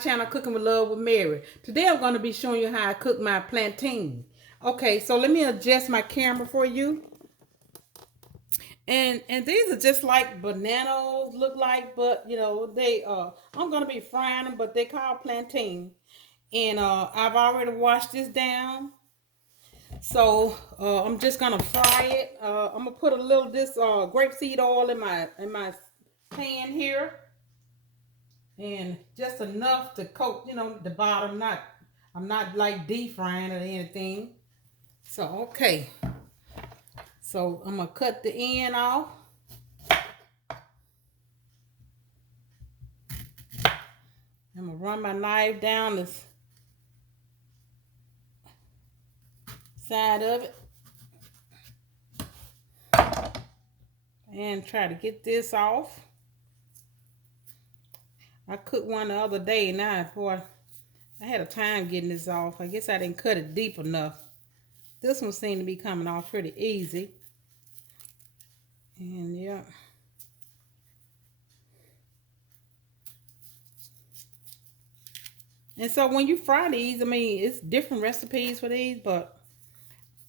channel, Cooking with Love with Mary. Today I'm going to be showing you how I cook my plantain. Okay, so let me adjust my camera for you. And these are just like bananas look like, but you know, they I'm going to be frying them, but they call plantain. And I've already washed this down. So I'm just going to fry it. I'm going to put a little of this grapeseed oil in my pan here. And just enough to coat, you know, the bottom. I'm not like deep frying or anything. So okay, so I'm gonna cut the end off. I'm gonna run my knife down the side of it and try to get this off. I cooked one the other day. Now, boy, I had a time getting this off. I guess I didn't cut it deep enough. This one seemed to be coming off pretty easy. And yeah. And so when you fry these, I mean, it's different recipes for these, but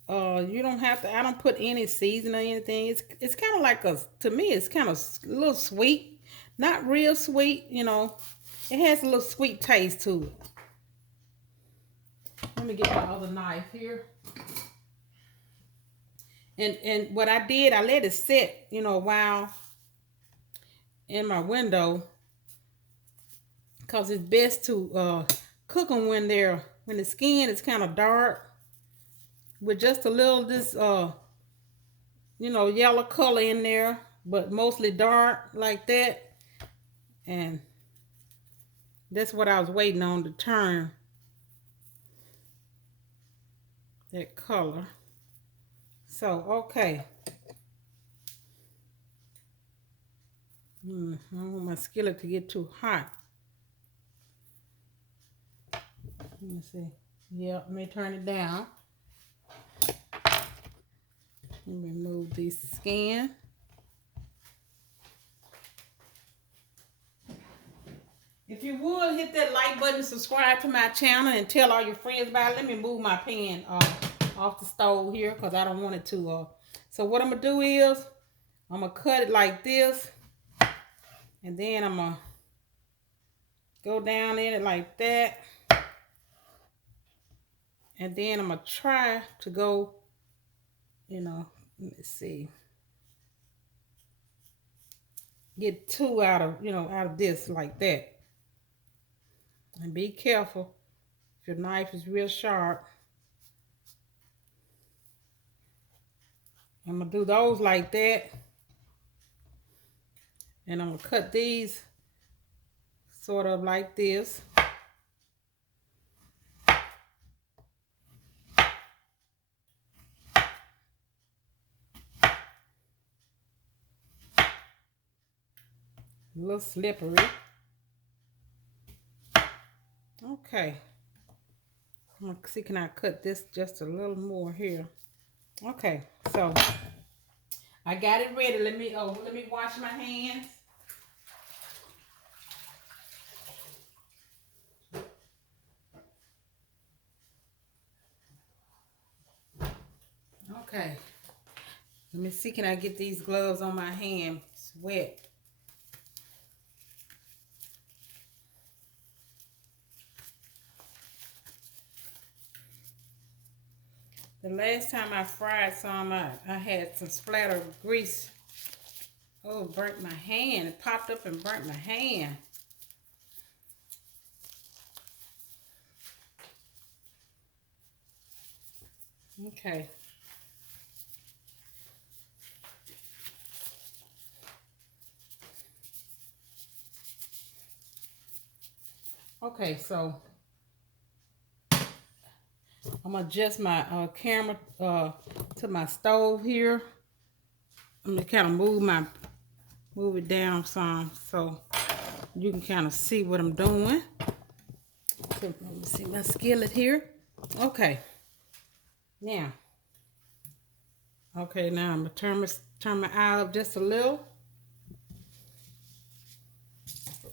you don't have to, I don't put any seasoning or anything. It's kind of like to me, it's kind of a little sweet. Not real sweet, you know. It has a little sweet taste to it. Let me get my other knife here. And what I did, I let it sit, you know, a while in my window. Because it's best to cook them when the skin is kind of dark. With just a little this you know, yellow color in there, but mostly dark like that. And that's what I was waiting on to turn that color. So okay, I don't want my skillet to get too hot. Let me see. Yeah, let me turn it down. Let me remove this skin. If you would, hit that like button, subscribe to my channel, and tell all your friends about it. Let me move my pan off the stove here because I don't want it to. So what I'm going to do is, I'm going to cut it like this. And then I'm going to go down in it like that. And then I'm going to try to go, you know, let me see. Get two out of this like that. And be careful if your knife is real sharp. I'm going to do those like that. And I'm going to cut these sort of like this. A little slippery. Okay. I'm going to see, can I cut this just a little more here? Okay, so I got it ready. Let me wash my hands. Okay. Let me see, can I get these gloves on my hand? It's wet. The last time I fried some, I had some splatter of grease. Oh, it burnt my hand. It popped up and burnt my hand. Okay. Okay, so I'm gonna adjust my camera to my stove here. I'm gonna kind of move it down some so you can kind of see what I'm doing. So, let me see my skillet here. Okay. Now. Okay, now I'm gonna turn my eye up just a little.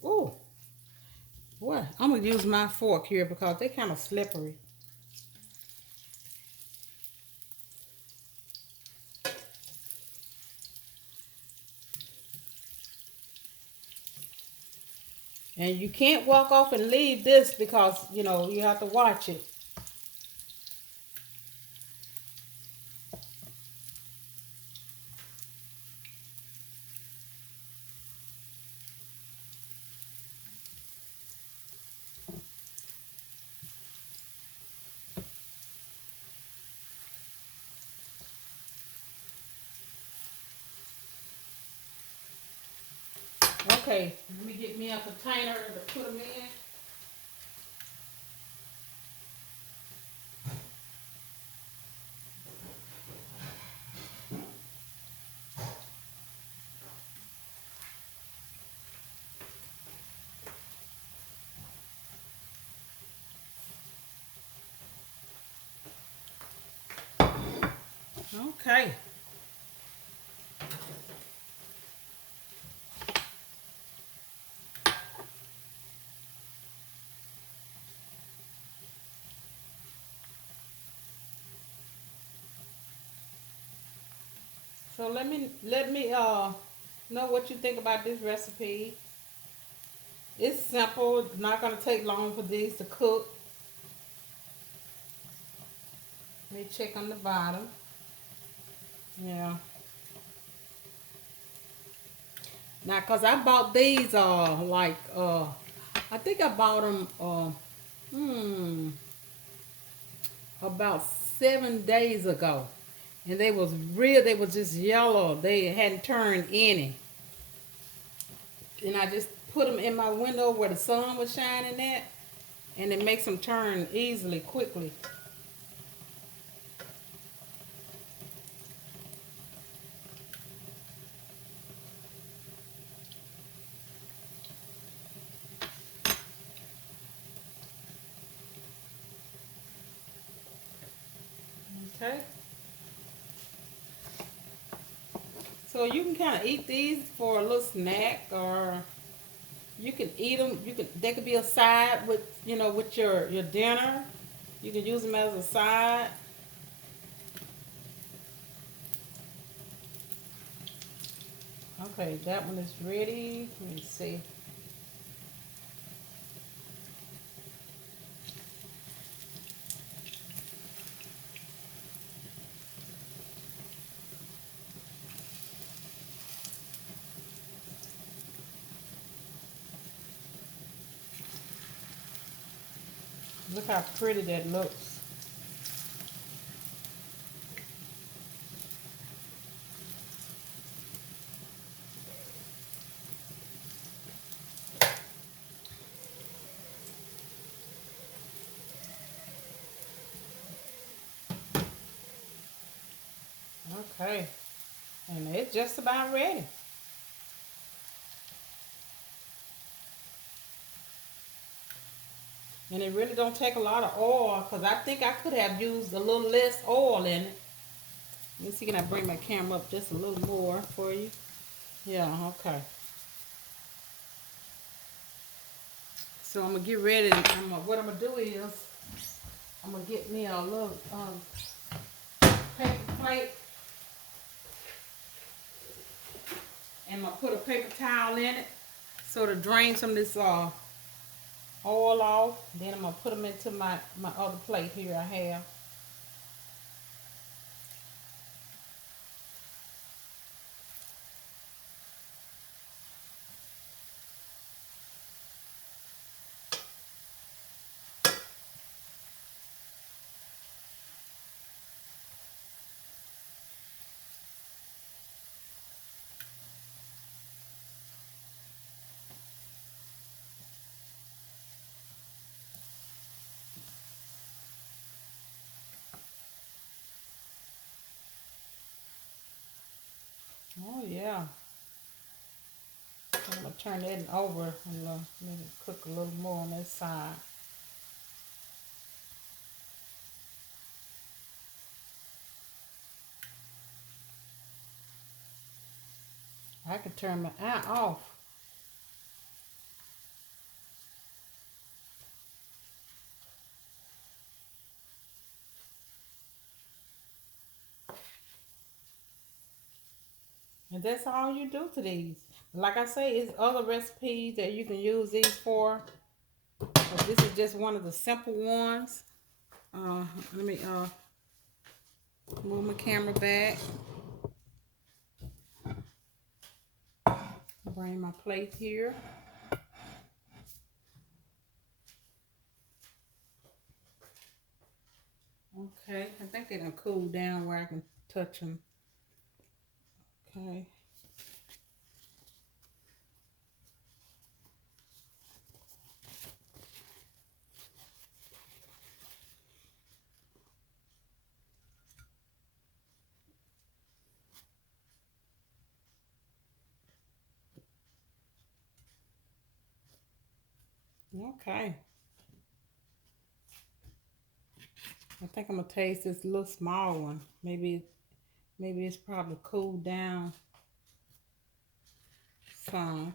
Ooh. What? I'm gonna use my fork here because they're kind of slippery. And you can't walk off and leave this because, you know, you have to watch it. Okay, let me get me a container to put them in. Okay. So let me know what you think about this recipe. It's simple. It's not gonna take long for these to cook. Let me check on the bottom. Yeah. Now, cause I bought these I think I bought them hmm about 7 days ago, and they was real. They was just yellow. They hadn't turned any, and I just put them in my window where the sun was shining at, and it makes them turn easily, quickly. Okay. So you can kind of eat these for a little snack, or you can eat them. You can. They could be a side with, you know, with your dinner. You can use them as a side. Okay, that one is ready. Let me see. Look how pretty that looks. Okay, and it's just about ready. And it really don't take a lot of oil, because I think I could have used a little less oil in it. Let me see, can I bring my camera up just a little more for you? Yeah, okay. So I'm gonna get ready. What I'm gonna do is I'm gonna get me a little paper plate, and I'm gonna put a paper towel in it so to drain some of this oil off. Then I'm gonna put them into my other plate here I have. Oh yeah. I'm gonna turn that over and let it cook a little more on this side. I could turn my eye off. And that's all you do to these. Like I say, it's other recipes that you can use these for. But this is just one of the simple ones. Let me move my camera back. Bring my plate here. Okay, I think they're gonna cool down where I can touch them. Okay. Okay. I think I'm gonna taste this little small one. Maybe it's probably cooled down some.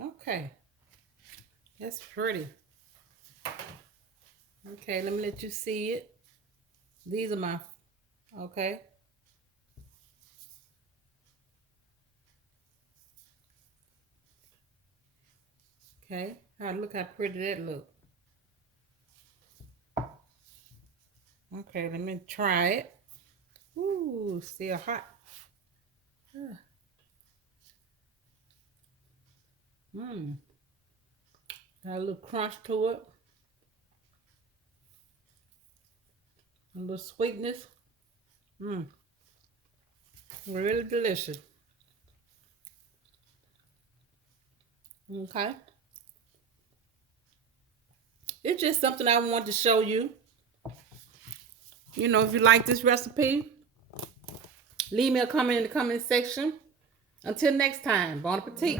Okay. That's pretty. Okay, let me let you see it. These are my, okay. Okay, look how pretty that look. Okay, let me try it. Ooh, still hot. Mmm. Got a little crunch to it. A little sweetness. Mmm. Really delicious. Okay. It's just something I want to show you. You know, if you like this recipe, leave me a comment in the comment section. Until next time, bon appetit.